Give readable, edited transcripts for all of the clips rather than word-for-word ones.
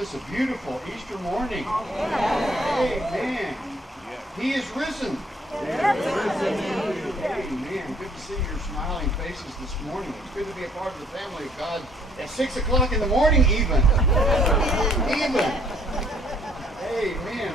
this a beautiful Easter morning. Amen. He is risen. Amen. Good to see your smiling faces this morning. It's good to be a part of the family of God at 6 o'clock in the morning even. Amen.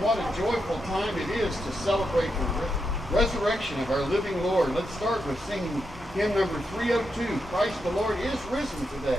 What a joyful time it is to celebrate the resurrection of our living Lord. Let's start with singing hymn number 302, Christ the Lord is risen today.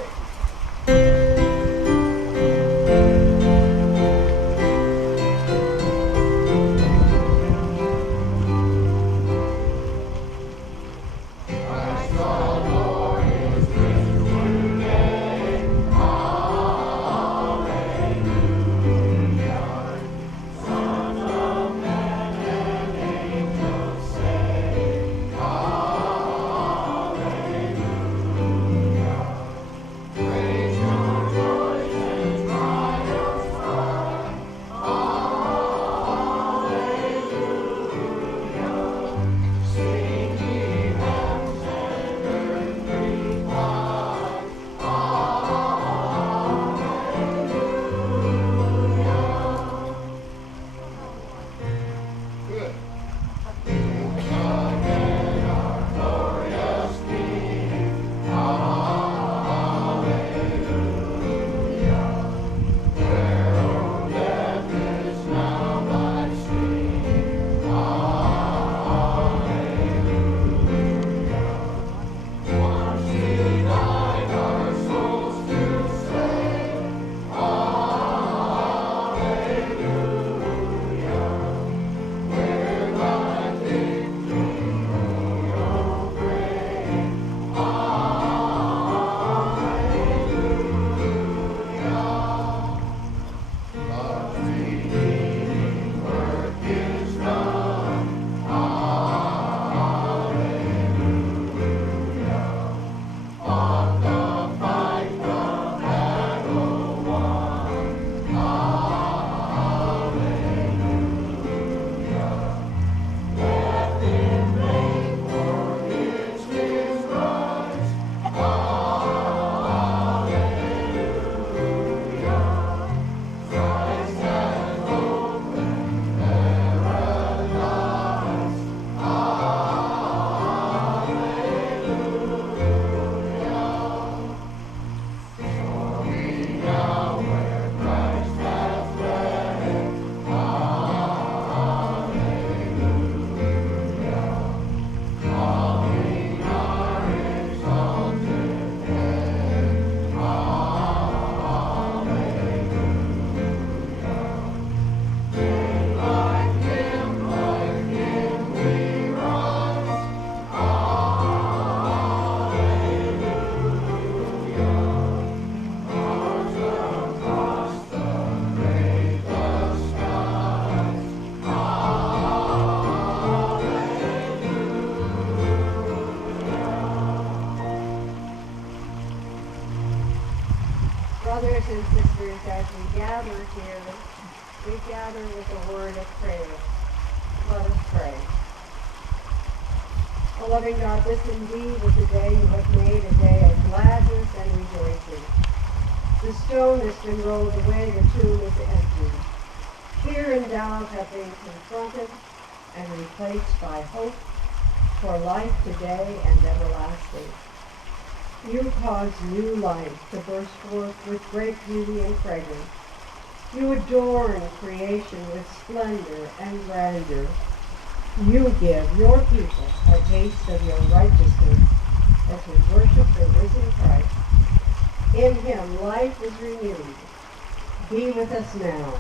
Brothers and sisters, as we gather here, we gather with a word of prayer. Let us pray. O loving God, this indeed is the day you have made, a day of gladness and rejoicing. The stone has been rolled away, the tomb is empty. Fear and doubt have been confronted and replaced by hope for life today and everlasting. You cause new life to burst forth with great beauty and fragrance. You adorn creation with splendor and grandeur. You give your people a taste of your righteousness as we worship the risen Christ. In him life is renewed. Be with us now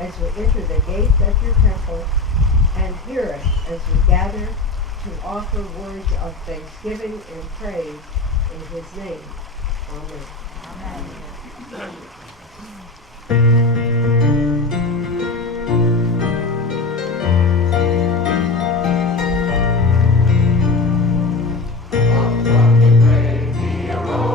as we enter the gates of your temple, and hear us as we gather to offer words of thanksgiving and praise in his name. Amen. Amen. He arose.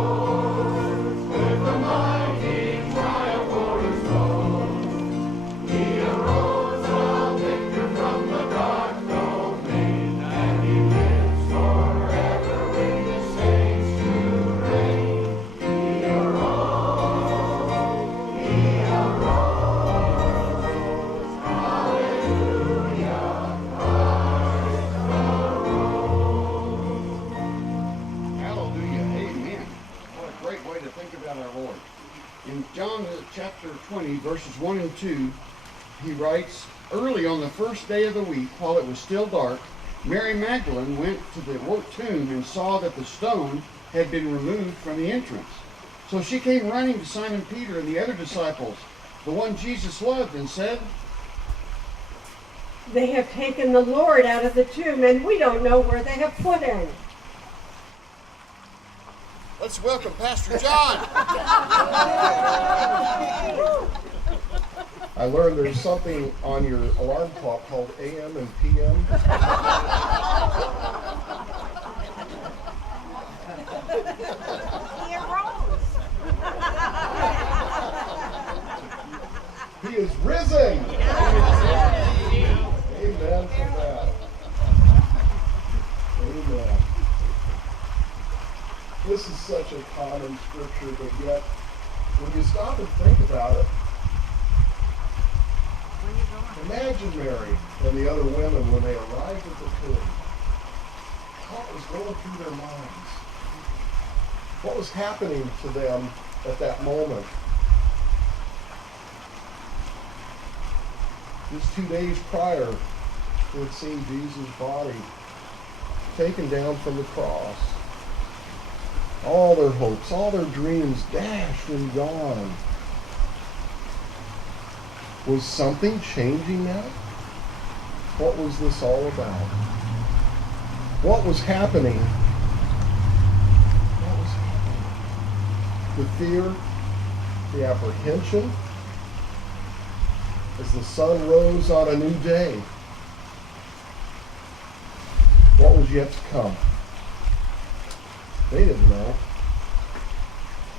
20, verses 1 and 2, he writes, "Early on the first day of the week, while it was still dark, Mary Magdalene went to the tomb and saw that the stone had been removed from the entrance. So she came running to Simon Peter and the other disciples, the one Jesus loved, and said, 'They have taken the Lord out of the tomb, and we don't know where they have put him.'" Let's welcome Pastor John. I learned there's something on your alarm clock called AM and PM. He arose. He is risen. Amen to that. Amen. This is such a common scripture, but yet, when you stop and think about it, imagine Mary and the other women when they arrived at the tomb. What was going through their minds? What was happening to them at that moment? Just 2 days prior, they had seen Jesus' body taken down from the cross. All their hopes, all their dreams dashed and gone. Was something changing now? What was this all about? What was happening? What was happening? The fear, the apprehension, as the sun rose on a new day. What was yet to come? They didn't know.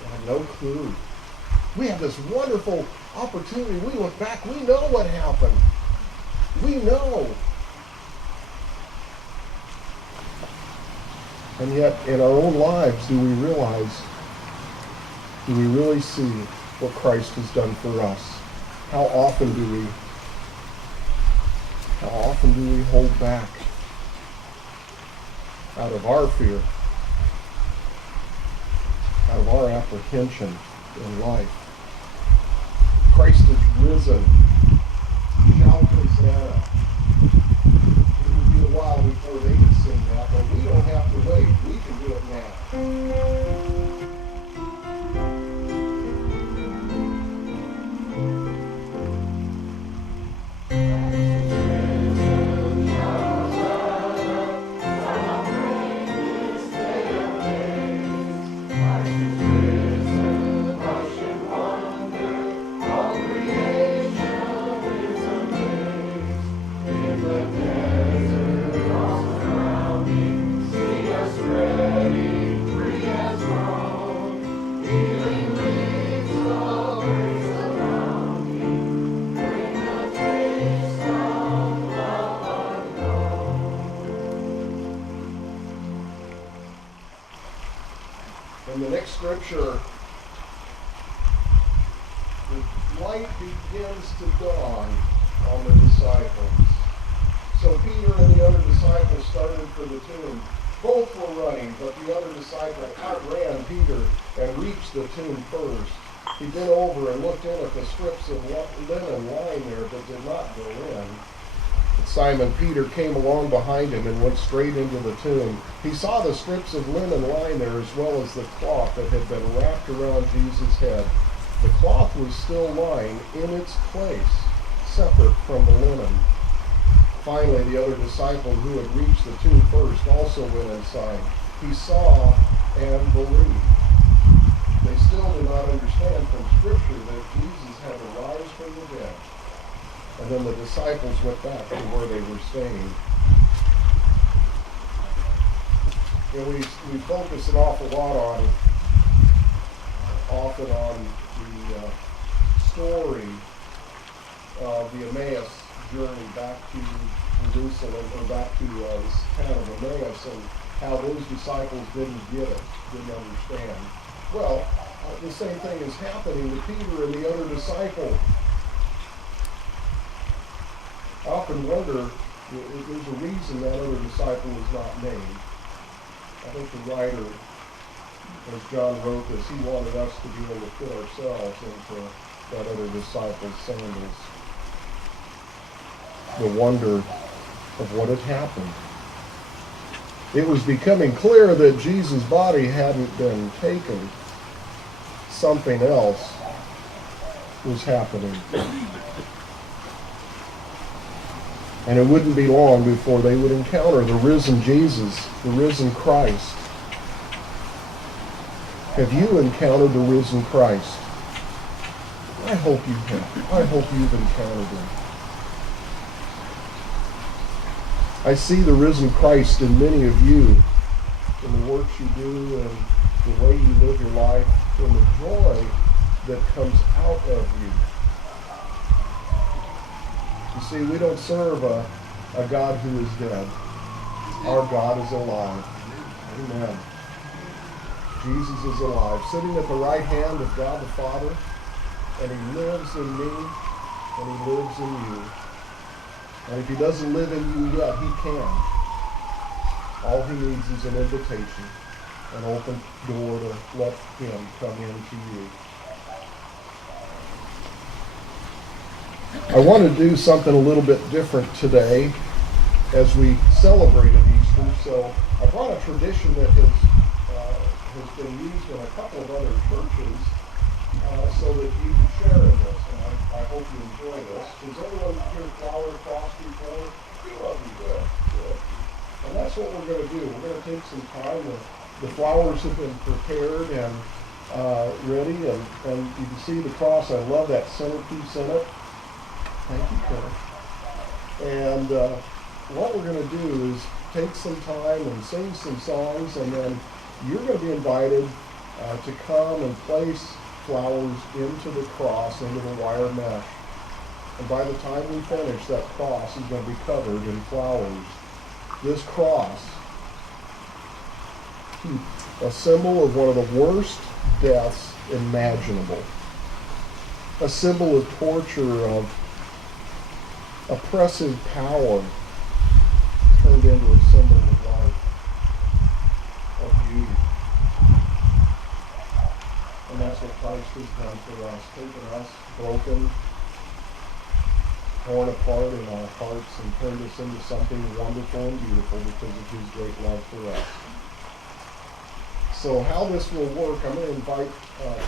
They had no clue. We have this wonderful opportunity. We look back. We know what happened. We know. And yet, in our own lives, do we realize, do we really see what Christ has done for us? How often do we hold back out of our fear, out of our apprehension in life? Christ is risen. Shout Hosanna. It will be a while before they can sing that, but we don't have to wait. We can do it now. In the next scripture, the light begins to dawn on the disciples. So Peter and the other disciples started for the tomb. Both were running, but the other disciple outran Peter and reached the tomb first. He bent over and looked in at the strips of linen lying there, but did not go in. Simon Peter came along behind him and went straight into the tomb. He saw the strips of linen lying there, as well as the cloth that had been wrapped around Jesus' head. The cloth was still lying in its place, separate from the linen. Finally, the other disciple who had reached the tomb first also went inside. He saw and believed. They still did not understand from Scripture that Jesus had to rise from the dead. And then the disciples went back to where they were staying. You know, we focus an awful lot often on the story of the Emmaus journey back to Jerusalem, or back to this town of Emmaus, and how those disciples didn't get it, didn't understand. Well, the same thing is happening to Peter and the other disciple. I often wonder if there's a reason that other disciple is not named. I think the writer, as John wrote this, he wanted us to be able to put ourselves into that other disciple's sandals. The wonder of what had happened. It was becoming clear that Jesus' body hadn't been taken. Something else was happening. And it wouldn't be long before they would encounter the risen Jesus, the risen Christ. Have you encountered the risen Christ? I hope you have. I hope you've encountered him. I see the risen Christ in many of you, in the works you do and the way you live your life, in the joy that comes out of you. You see, we don't serve a God who is dead. Our God is alive. Amen. Jesus is alive, sitting at the right hand of God the Father, and he lives in me, and he lives in you. And if he doesn't live in you yet, he can. All he needs is an invitation, an open door to let him come into you. I want to do something a little bit different today as we celebrated Easter. So I brought a tradition that has been used in a couple of other churches so that you can share in this. And I hope you enjoy this. Does everyone here flower cross before? You love you. Good. And that's what we're going to do. We're going to take some time. The flowers have been prepared and ready. And you can see the cross. I love that centerpiece in it. Thank you, Karen. And what we're going to do is take some time and sing some songs, and then you're going to be invited to come and place flowers into the cross, into the wire mesh. And by the time we finish, that cross is going to be covered in flowers. This cross, a symbol of one of the worst deaths imaginable. A symbol of torture, of oppressive power, turned into a symbol of life, of beauty. And that's what Christ has done for us, taken us, broken, torn apart in our hearts, and turned us into something wonderful and beautiful because of his great love for us. So how this will work, I'm going to invite,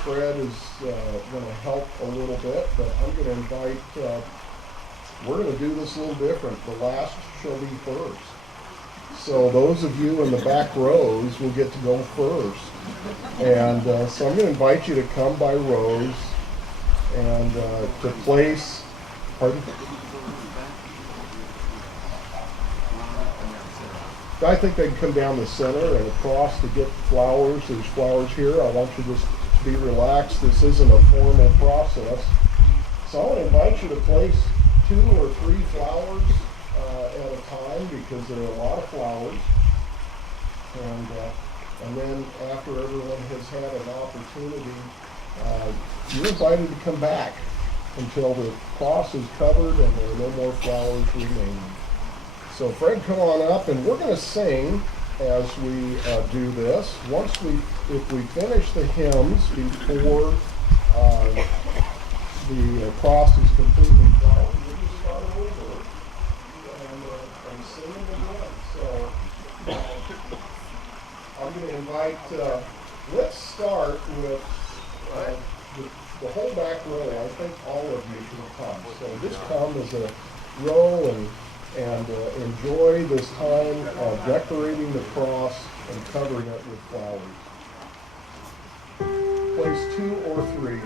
Fred is going to help a little bit, but I'm going to invite, we're going to do this a little different. The last shall be first. So those of you in the back rows will get to go first. And so I'm going to invite you to come by rows and to place, pardon? I think they can come down the center and across to get flowers. There's flowers here. I want you just to be relaxed. This isn't a formal process. So I want to invite you to place 2 or 3 flowers at a time, because there are a lot of flowers. And then after everyone has had an opportunity, you're invited to come back until the cross is covered and there are no more flowers remaining. So Fred, come on up, and we're going to sing as we do this. If we finish the hymns before the cross is completely covered, we'll just start over and sing them again. So I'm going to invite, let's start with the whole back row. I think all of you can come. So just come as a row and enjoy this time of decorating the cross and covering it with flowers. Place 2 or 3.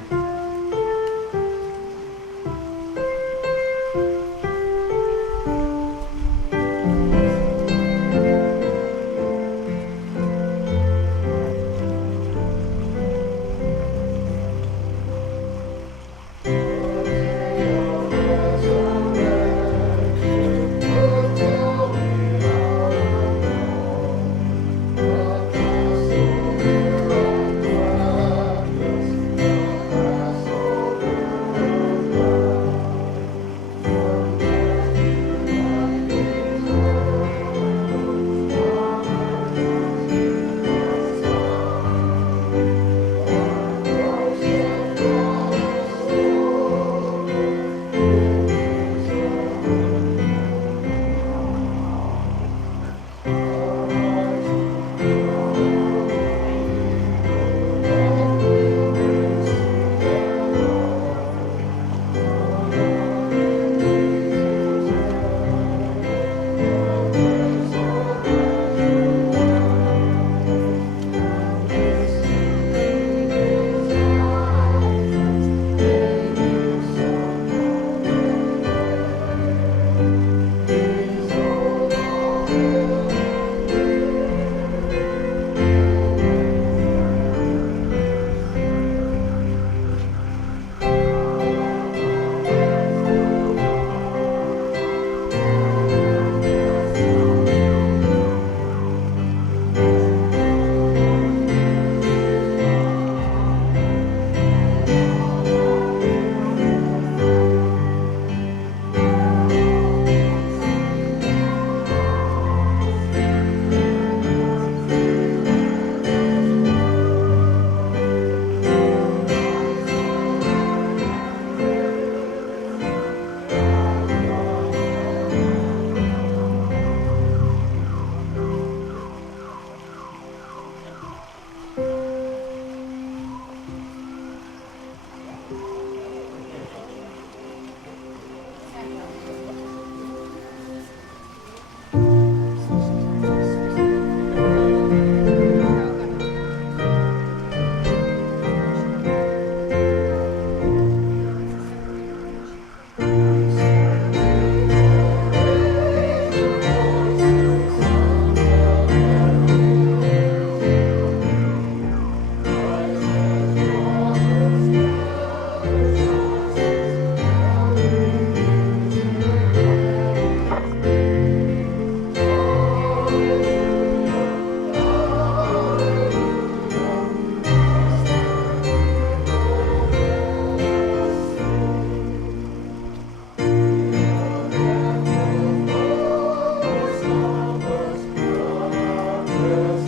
with